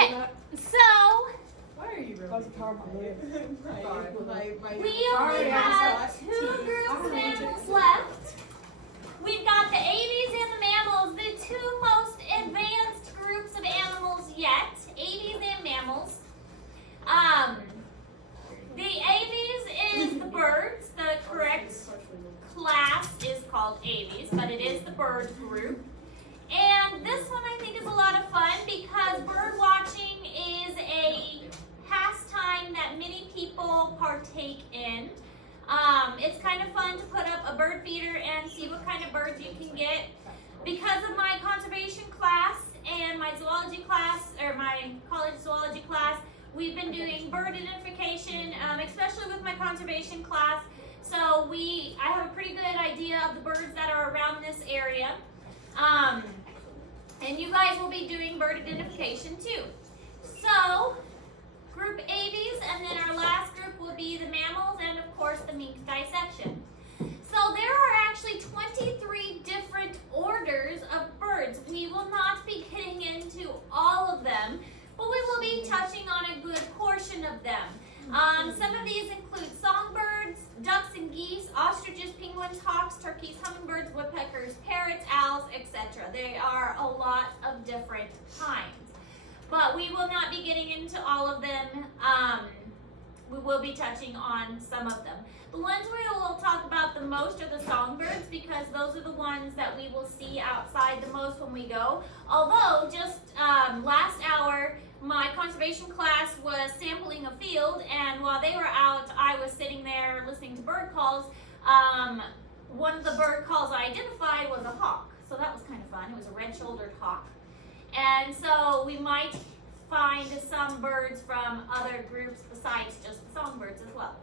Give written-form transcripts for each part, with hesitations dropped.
Okay, so Why are you really? That's a powerful we only have 2 groups of animals left. We've got the aves and the mammals, the 2 most advanced groups of animals yet, aves and mammals. The aves is the birds. The correct class is called aves, but it is the bird group. And this one I think is a lot of fun because bird watching is a pastime that many people partake in. It's kind of fun to put up a bird feeder and see what kind of birds you can get. Because of my conservation class and my zoology class, or my college zoology class, we've been doing bird identification, especially with my conservation class. So I have a pretty good idea of the birds that are around this area. And you guys will be doing bird identification too. So, group Aves, and then our last group will be the mammals and of course the mink dissection. So there are actually 23 different orders of birds. We will not be getting into all of them, but we will be touching on a good portion of them. Some of these include songbirds, ducks and geese, ostriches, penguins, hawks, turkeys, hummingbirds, woodpeckers, parrots, owls, etc. They are a lot of different kinds. But we will not be getting into all of them. We will be touching on some of them. The ones we will talk about the most are the songbirds because those are the ones that we will see outside the most when we go. Although just last hour, my conservation class was sampling a field, and while they were out, I was sitting there listening to bird calls. One of the bird calls I identified was a hawk, so that was kind of fun. It was a red-shouldered hawk. And so we might find some birds from other groups besides just the songbirds as well.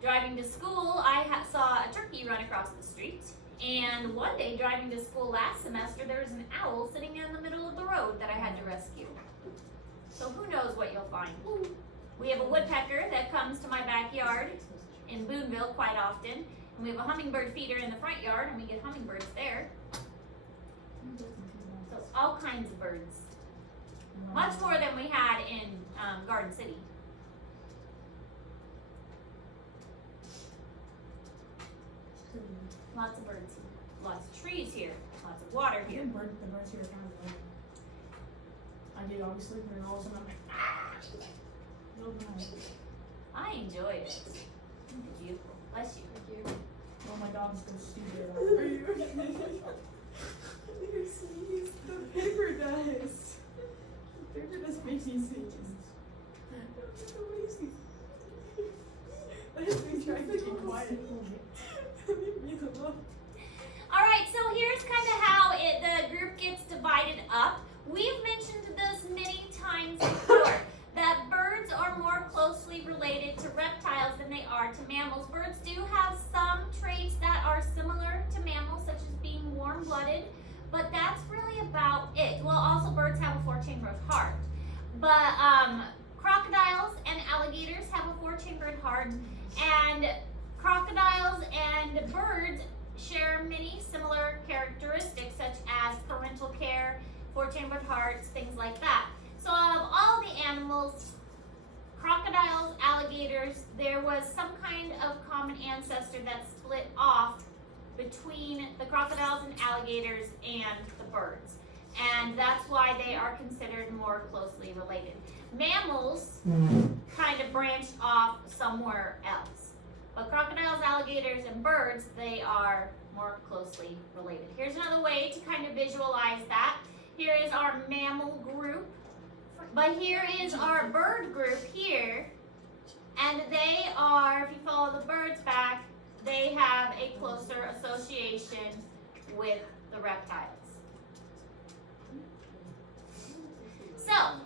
Driving to school, I saw a turkey run across the street. And one day driving to school last semester, there was an owl sitting in the middle of the road that I had to rescue. So who knows what you'll find. We have a woodpecker that comes to my backyard in Boonville quite often. And we have a hummingbird feeder in the front yard, and we get hummingbirds there. So all kinds of birds. Much more than we had in Garden City. Lots of birds, lots of trees here, lots of water here. The birds here are kind of annoying. I did obviously, but then all of a sudden I'm like, ah! No, no. I enjoy it. It's beautiful. Bless you. Thank you. Oh my God, I'm so stupid. Are you okay? You sneeze. The paper does. The paper does make me sneeze. I have been trying to be quiet. Leave me alone. All right, so here's kind of how the group gets divided up. We've mentioned this many times before, that birds are more closely related to reptiles than they are to mammals. Birds do have some traits that are similar to mammals, such as being warm-blooded, but that's really about it. Well, also birds have a 4-chambered heart, but crocodiles and alligators have a 4-chambered heart, and crocodiles and birds share many similar characteristics such as parental care, 4-chambered hearts, things like that. So of all the animals, crocodiles, alligators, there was some kind of common ancestor that split off between the crocodiles and alligators and the birds. And that's why they are considered more closely related. Mammals kind of branched off somewhere else. But crocodiles, alligators, and birds, they are more closely related. Here's another way to kind of visualize that. Here is our mammal group, but here is our bird group here. And they are, if you follow the birds back, they have a closer association with the reptiles. So,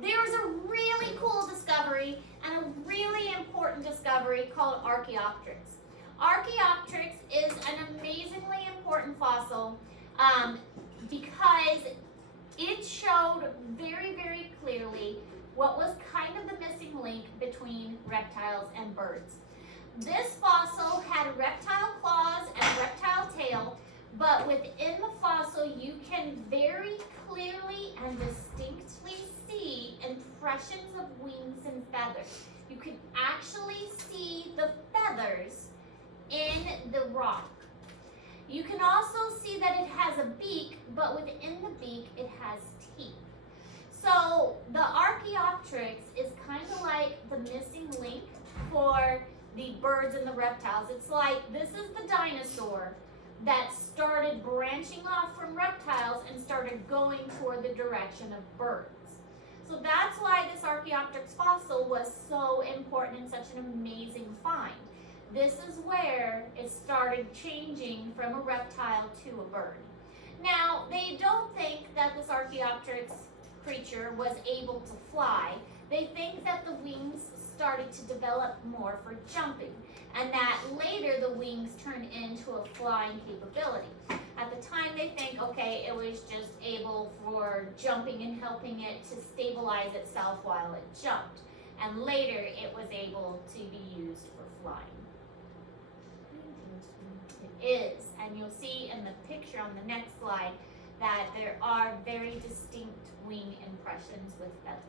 there was a really cool discovery and a really important discovery called Archaeopteryx. Archaeopteryx is an amazingly important fossil because it showed very, very clearly what was kind of the missing link between reptiles and birds. This fossil had reptile claws and reptile tail, but within the fossil you can very clearly and distinctly impressions of wings and feathers. You can actually see the feathers in the rock. You can also see that it has a beak, but within the beak it has teeth. So the Archaeopteryx is kind of like the missing link for the birds and the reptiles. It's like this is the dinosaur that started branching off from reptiles and started going toward the direction of birds. So that's why this Archaeopteryx fossil was so important and such an amazing find. This is where it started changing from a reptile to a bird. Now, they don't think that this Archaeopteryx creature was able to fly. They think that the wings started to develop more for jumping, and that later the wings turned into a flying capability. At the time, they think, okay, it was just able for jumping and helping it to stabilize itself while it jumped. And later, it was able to be used for flying. It is, and you'll see in the picture on the next slide that there are very distinct wing impressions with feathers.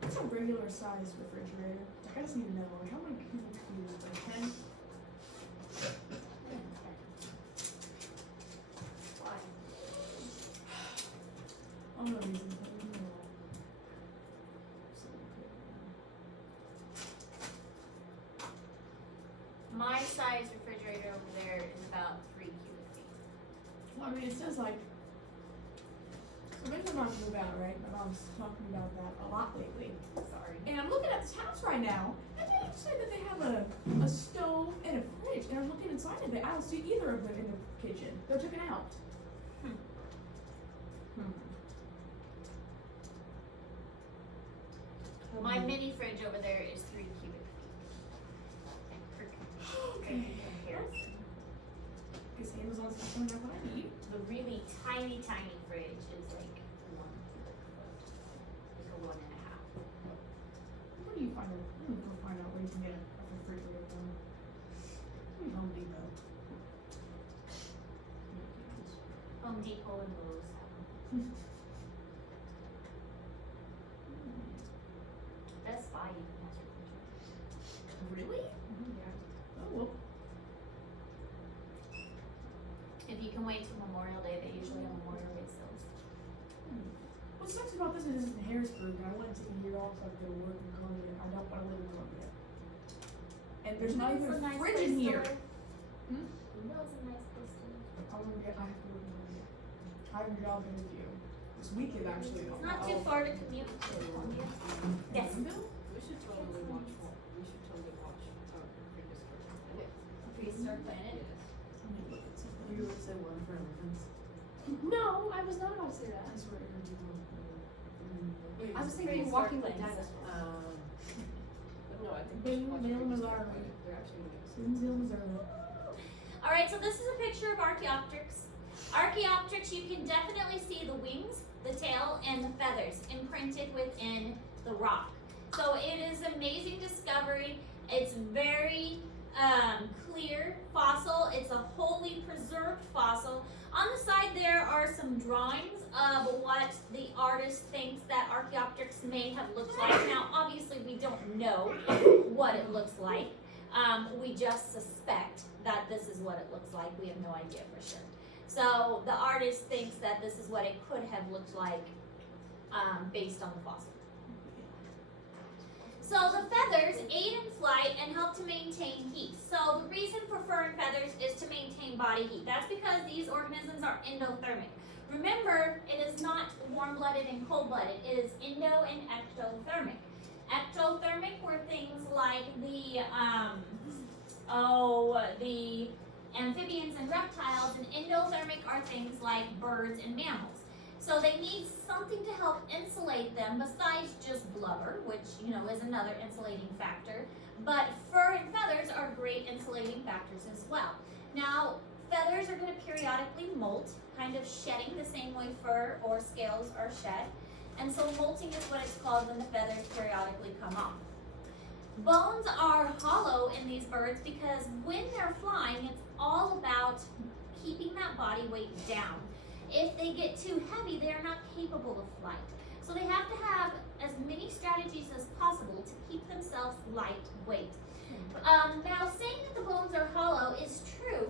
What's a regular size refrigerator? Like, I just need to know, like, how many cubic feet is it? Like 10? Why? I don't know these things. My size refrigerator over there is about 3 cubic feet. Well, I mean, it says like, so maybe I'm about to move out, right? My mom's talking about that a lot lately. Sorry. And I'm looking at this house right now, and they say that they have a stove and a fridge, and I'm looking inside of it. I don't see either of them in the kitchen. They're taken out. My mini fridge over there is 3 cubic feet. Okay. Comparison. Guess Amazon's not showing up what I need. The really tiny, tiny fridge is like 1 cubic foot. Like a 1.5. Where do you find it? I'm gonna go find out where you can get a refrigerator from. Maybe Home Depot. Home Depot and Lowe's have them. Best Buy even has refrigerators. Really? Yeah. Oh well. If you can wait till Memorial Day, they usually have Memorial Day sales. What sucks about this is in Harrisburg, and I want to take a year off so I can go to work in Columbia. I don't want to live in Columbia. And there's not even a fridge in here. No, it's a nice place to live. I have to live in Columbia. I have a job interview this weekend actually. It's not too far to commute to Columbia. Yes. We should totally watch. We should totally watch Prehistoric Planet. You would say one for elephants. No, I was not about to say that. I swear to God. I was thinking walking with dinosaurs. But no, I think Boone, watch Mill, Prehistoric Missouri. Planet. They're actually nice. Boonville, Missouri. All right, so this is a picture of Archaeopteryx. Archaeopteryx, you can definitely see the wings, the tail, and the feathers imprinted within the rock. So it is an amazing discovery. It's very clear fossil. It's a wholly preserved fossil. On the side there are some drawings of what the artist thinks that Archaeopteryx may have looked like. Now, obviously, we don't know what it looks like. We just suspect that this is what it looks like. We have no idea for sure. So the artist thinks that this is what it could have looked like based on the fossil. So the feathers aid in flight and help to maintain heat. So the reason for fur and feathers is to maintain body heat. That's because these organisms are endothermic. Remember, it is not warm-blooded and cold-blooded. It is endo and ectothermic. Ectothermic were things like the amphibians and reptiles, and endothermic are things like birds and mammals. So they need something to help insulate them besides just blubber, which, you know, is another insulating factor. But fur and feathers are great insulating factors as well. Now, feathers are going to periodically molt, kind of shedding the same way fur or scales are shed. And so molting is what it's called when the feathers periodically come off. Bones are hollow in these birds because when they're flying, it's all about keeping that body weight down. If they get too heavy, they are not capable of flight. So they have to have as many strategies as possible to keep themselves lightweight. Now, saying that the bones are hollow is true,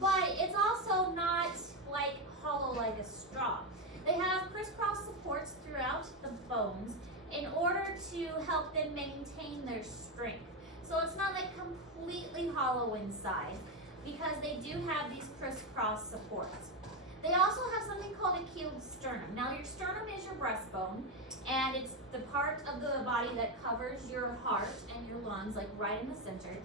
but it's also not like hollow like a straw. They have crisscross supports throughout the bones in order to help them maintain their strength. So it's not like completely hollow inside because they do have these crisscross supports. They also have something called a keeled sternum. Now your sternum is your breastbone, and it's the part of the body that covers your heart and your lungs, like right in the center.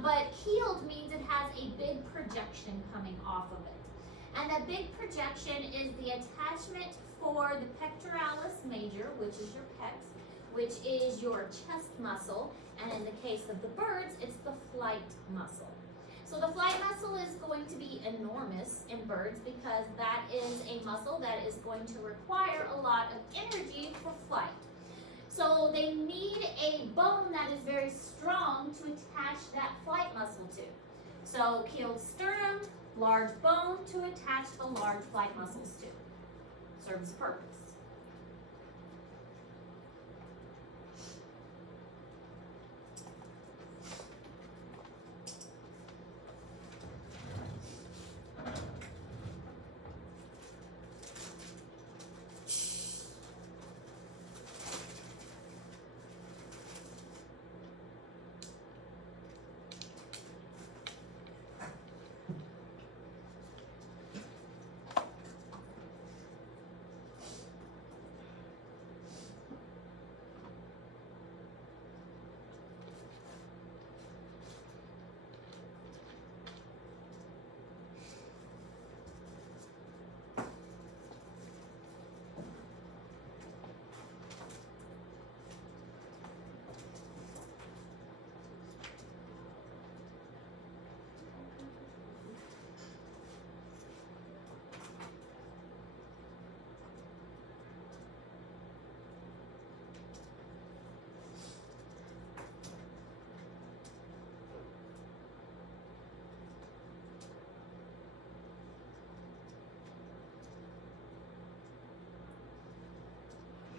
But keeled means it has a big projection coming off of it. And that big projection is the attachment for the pectoralis major, which is your pecs, which is your chest muscle, and in the case of the birds, it's the flight muscle. So the flight muscle is going to be enormous in birds because that is a muscle that is going to require a lot of energy for flight. So they need a bone that is very strong to attach that flight muscle to. So keeled sternum, large bone to attach the large flight muscles to. Serves a purpose.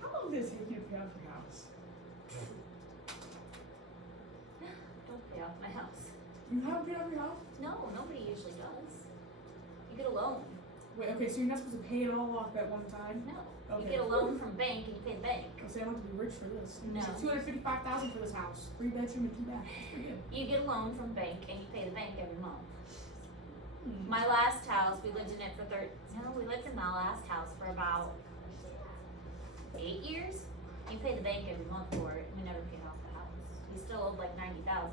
How long does it take you to pay off your house? Don't pay off my house. You haven't paid off your house? No, nobody usually does. You get a loan. Wait, okay, so you're not supposed to pay it all off at one time? No. Okay. You get a loan from bank and you pay the bank. I'll say I don't have to be rich for this. No. So $255,000 for this house. 3 bedroom and 2 baths. That's pretty good. You get a loan from bank and you pay the bank every month. My last house, we lived in it for we lived in my last house for about 8 years. You pay the bank every month for it. We never paid off the house. We still owed like $90,000.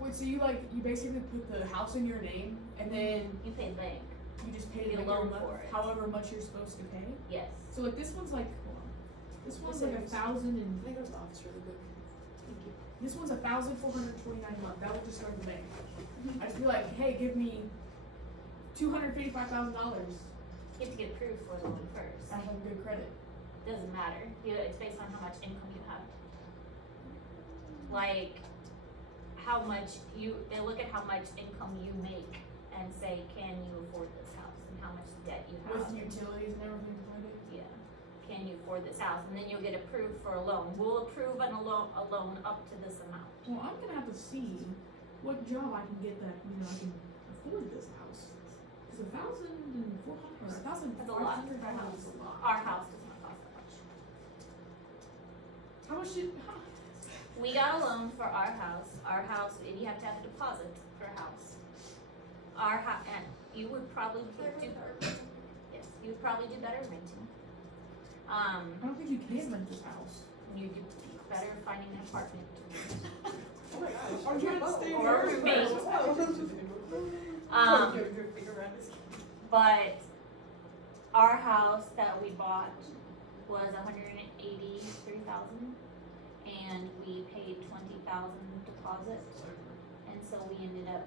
Wait, so you basically put the house in your name and then You pay the bank. you just pay You like get a loan every month, for it. however much you're supposed to pay? Yes. So like this one's like, hold on. This one's like Yes, it is. 1,000 and Can I go to the office really quick? Thank you. this one's 1,429 a month. That would just start the bank. I just be like, hey, give me $255,000. You have to get approved for the loan first. I have good credit. Doesn't matter. It's based on how much income you have. Like they look at how much income you make and say, can you afford this house and how much debt you have. With utilities and everything behind it. Yeah. Can you afford this house? And then you'll get approved for a loan. We'll approve a loan up to this amount. Well, I'm gonna have to see what job I can get that, I can afford this house. Cause 1,400 or 1,500 That's a lot. is a lot. Our house does not cost that much. How much did, We got a loan for our house. And you have to have a deposit for a house. And you would probably yes, you would probably do better renting. I don't think you can rent this house. You do better finding an apartment to rent. Oh my gosh. I'm trying to stay Or here. roommate. Your finger around his But our house that we bought was $183,000, and we paid $20,000 deposit, and so we ended up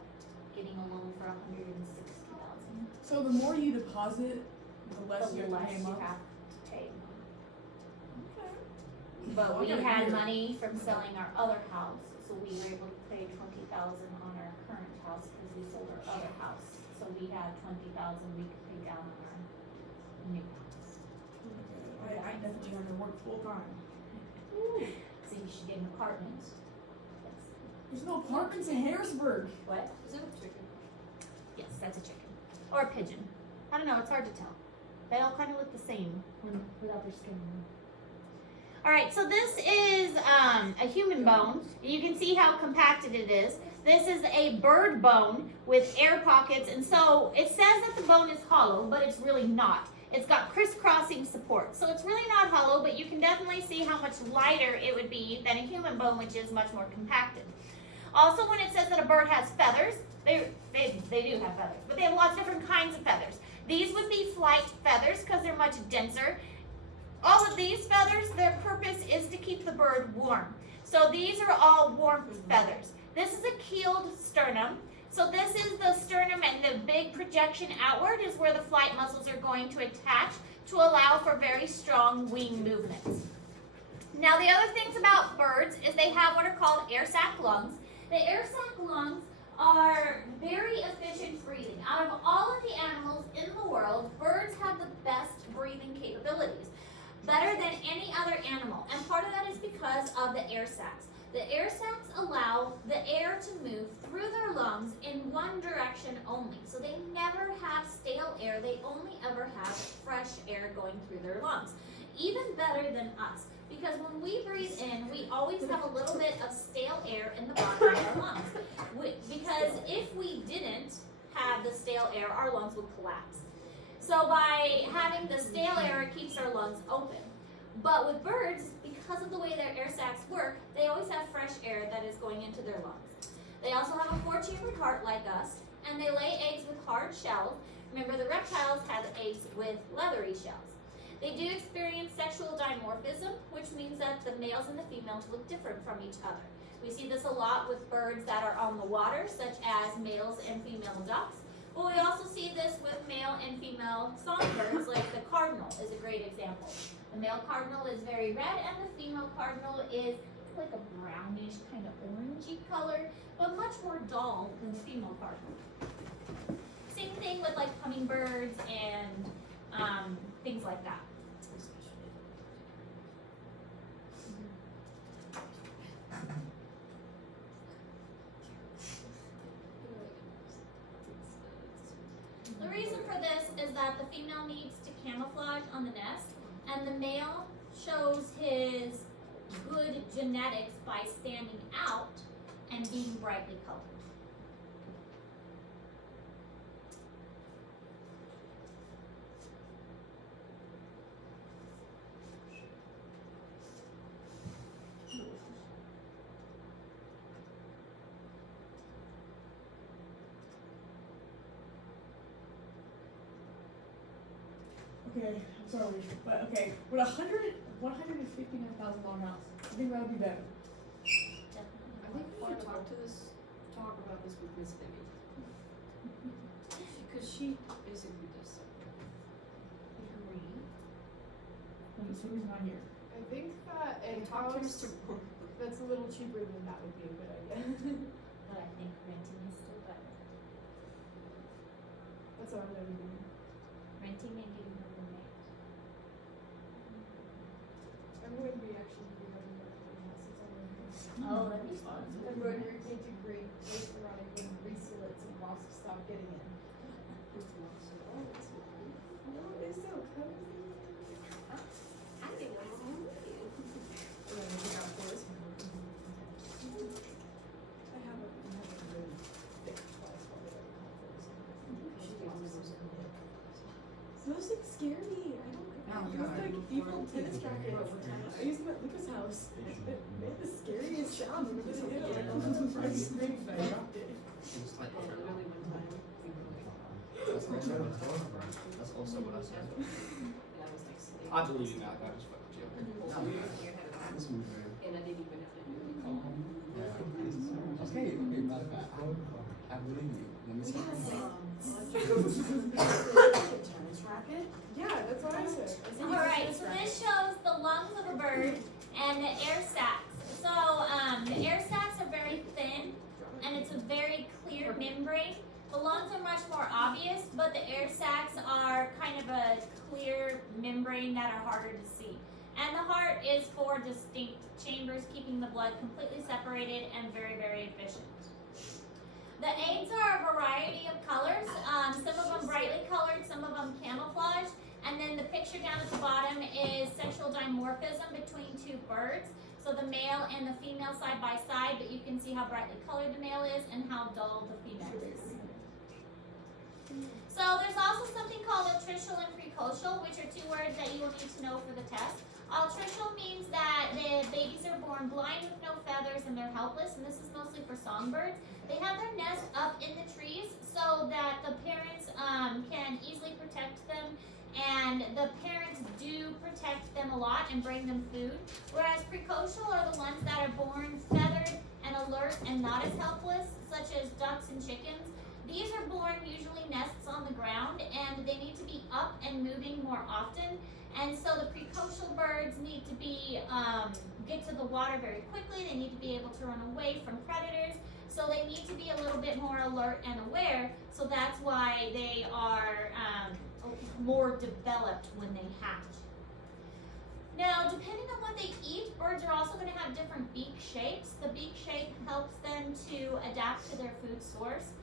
getting a loan for $160,000. So the more you deposit, the less you The have to less pay a you month. have to pay. Okay. But Well, I we got a had year. money from selling our other house, so we were able to pay $20,000 on our current house because we sold our other house. So we had $20,000 we could pay down on our new house. I definitely want to work full time. So you should get an apartment. There's no apartments in Harrisburg. What? Is that a chicken? Yes, that's a chicken. Or a pigeon. I don't know, it's hard to tell. They all kind of look the same without their skin on. Alright, so this is a human bone. You can see how compacted it is. This is a bird bone with air pockets, and so it says that the bone is hollow, but it's really not. It's got crisscrossing support, so it's really not hollow, but you can definitely see how much lighter it would be than a human bone, which is much more compacted. Also, when it says that a bird has feathers, they do have feathers, but they have lots of different kinds of feathers. These would be flight feathers because they're much denser. All of these feathers, their purpose is to keep the bird warm. So these are all warmth feathers. This is a keeled sternum. So this is the sternum, and the big projection outward is where the flight muscles are going to attach to allow for very strong wing movements. Now the other things about birds is they have what are called air sac lungs. The air sac lungs are very efficient breathing. Out of all of the animals in the world, birds have the best breathing capabilities, better than any other animal. And part of that is because of the air sacs. The air sacs allow the air to move through their lungs in one direction only. So they never have stale air. They only ever have fresh air going through their lungs. Even better than us. Because when we breathe in, we always have a little bit of stale air in the bottom of our lungs. Because if we didn't have the stale air, our lungs would collapse. So by having the stale air, it keeps our lungs open. But with birds, because of the way their air sacs work, they always have fresh air that is going into their lungs. They also have a four-chambered heart like us, and they lay eggs with hard shells. Remember, the reptiles have eggs with leathery shells. They do experience sexual dimorphism, which means that the males and the females look different from each other. We see this a lot with birds that are on the water, such as males and female ducks. But we also see this with male and female songbirds, like the cardinal is a great example. The male cardinal is very red, and the female cardinal is like a brownish, kind of orangey color, but much more dull than the female cardinal. Same thing with like hummingbirds and things like that. The reason for this is that the female needs to camouflage on the nest, and the male shows his good genetics by standing out and being brightly colored. Okay, I'm sorry, but okay. With $159,000 house, I think that would be better. Definitely. I think we should talk about this with Miss Vivi. Because she basically does agree. Wait, so who's not here? I think that a Talk to house Mr. Moore. that's a little cheaper than that would be a good idea. But I think renting is still better. That's what I'm gonna be doing. Renting and getting a roommate. I'm going to be actually having my own house. It's on my house. Oh, that'd be fun. I'm going to repaint it green, place around it, and reseal it so wasps stop getting in. No, it's so cozy. I think that's And then I took out Forrest and I have a really thick glass wall that I call Forrest. Those things scare me. I don't like Oh, them. God. Those like evil tennis rackets. I used them at Luca's house. It made the scariest sound when it was hit. I screamed, but I dropped it. Literally one time, we were like, That's also what I said. And I was like sitting. I'm deleting that. That was fucking joke. This movie, man. And I didn't even have to do anything. Okay, matter of fact, I believe you. Let me see. Tennis racket? Yeah, that's what I said. Alright, so this shows the lungs of a bird and the air sacs. So the air sacs are very thin and it's a very clear membrane. The lungs are much more obvious, but the air sacs are kind of a clear membrane that are harder to see. And the heart is 4 distinct chambers, keeping the blood completely separated and very, very efficient. The eggs are a variety of colors, some of them brightly colored, some of them camouflaged, and then the picture down at the bottom is sexual dimorphism between 2 birds. So the male and the female side by side, but you can see how brightly colored the male is and how dull the female is. So there's also something called altricial and precocial, which are 2 words that you will need to know for the test. Altricial means that the babies are born blind with no feathers and they're helpless, and this is mostly for songbirds. They have their nest up in the trees so that the parents can easily protect them, and the parents do protect them a lot and bring them food. Whereas precocial are the ones that are born feathered and alert and not as helpless, such as ducks and chickens. These are born usually nests on the ground, and they need to be up and moving more often. And so the precocial birds need to be get to the water very quickly. They need to be able to run away from predators. So they need to be a little bit more alert and aware. So that's why they are more developed when they hatch. Now, depending on what they eat, birds are also going to have different beak shapes. The beak shape helps them to adapt to their food source.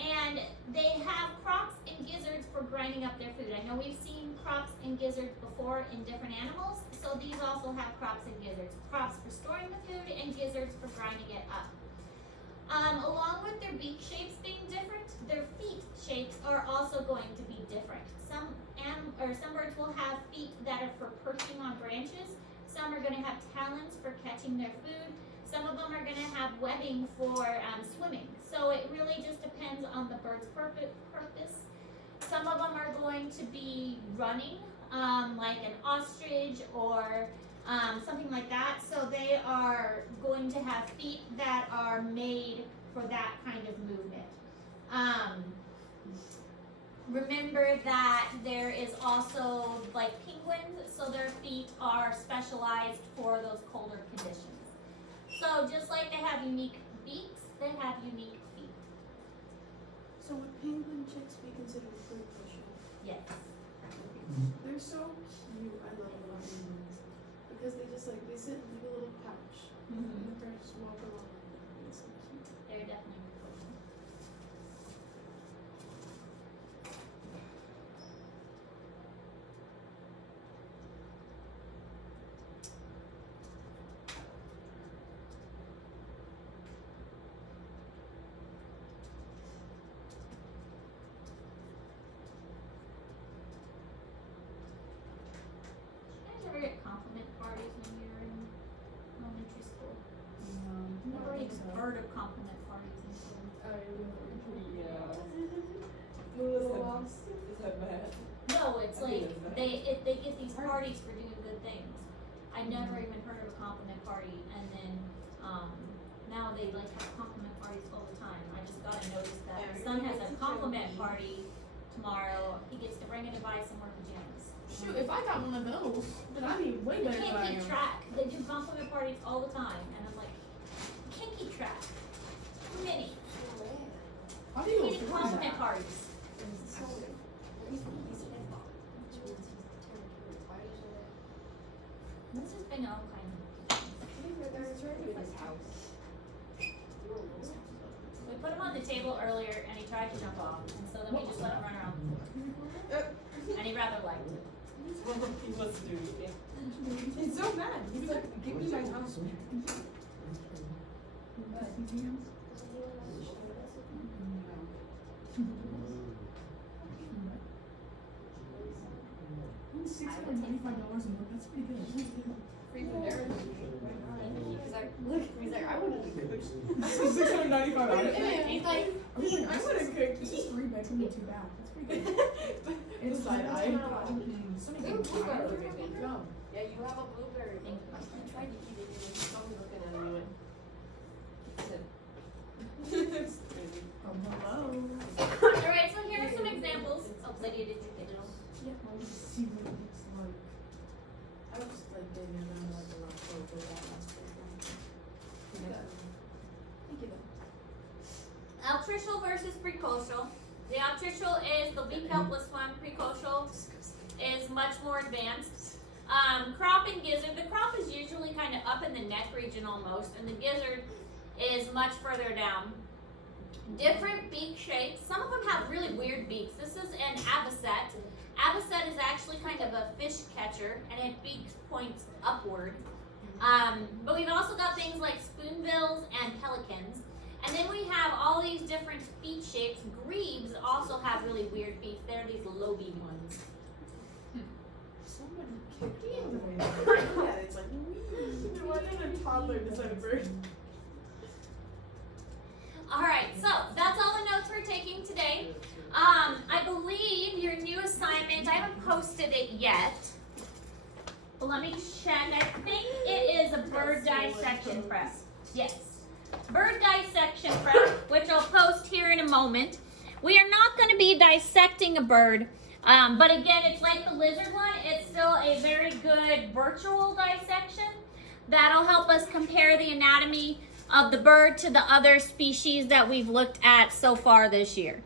And they have crops and gizzards for grinding up their food. I know we've seen crops and gizzards before in different animals, so these also have crops and gizzards. Crops for storing the food and gizzards for grinding it up. Along with their beak shapes being different, their feet shapes are also going to be different. Some birds will have feet that are for perching on branches. Some are going to have talons for catching their food. Some of them are going to have webbing for swimming. So it really just depends on the bird's purpose. Some of them are going to be running, like an ostrich or something like that. So they are going to have feet that are made for that kind of movement. Remember that there is also like penguins, so their feet are specialized for those colder conditions. So just like they have unique beaks, they have unique feet. So would penguin chicks be considered fruit fish? Yes. They're so cute. I love little penguins because they just like they sit in like a little pouch and the parents just walk along. It's so cute. They're definitely cool. Did you guys ever get compliment parties when you were in elementary school? Never even heard of compliment parties in school. Is that bad? No, it's I like think it's they get these parties for doing good things. I never even heard of a compliment party, and then now they like have compliment parties all the time. I just got a notice that my son has a compliment party tomorrow. He gets to bring in and buy some more pajamas. Shoot, if I got one of those, then I need way You better than can't I keep am. track. They do compliment parties all the time, and I'm like, you can't keep track. Too many. How do you Too many afford compliment that? parties. This has been all kind of. We put him on the table earlier, and he tried to jump off, and so then we just let him run around the floor. And he rather liked it. He wants to do it. He's so mad. He's like, give me my house. $695 a month, that's pretty good. Free Panera. He's like, I want to cook. $695. He's like, I would have cooked. This is 3 bedroom and 2 bath. That's pretty good. It's Side eye. Somebody Ooh, can try blueberry. it. Good job. Yeah, you have a blueberry. I tried to eat it and you saw me looking at it and you went. It's crazy. Hello. Alright, so here are some examples. Oh, Lydia, did you get it all? Yeah, I want to see what it looks like. I was just like digging around like a lot over that last program. Thank you though. Altricial versus precocial. The altricial is the weak helpless one. Precocial is much more advanced. Crop and gizzard. The crop is usually kind of up in the neck region almost, and the gizzard is much further down. Different beak shapes. Some of them have really weird beaks. This is an avocet. Avocet is actually kind of a fish catcher, and its beak points upward. But we've also got things like spoonbills and pelicans. And then we have all these different feet shapes. Grebes also have really weird feet. They're these loby ones. Somebody kicked me in the way. Yeah, it's like, wee. Why did a toddler decide to bird? Alright, so that's all the notes we're taking today. I believe your new assignment, I haven't posted it yet. But let me check. I think it is a bird dissection prep. Yes. Bird dissection prep, which I'll post here in a moment. We are not going to be dissecting a bird. But again, it's like the lizard one. It's still a very good virtual dissection. That'll help us compare the anatomy of the bird to the other species that we've looked at so far this year.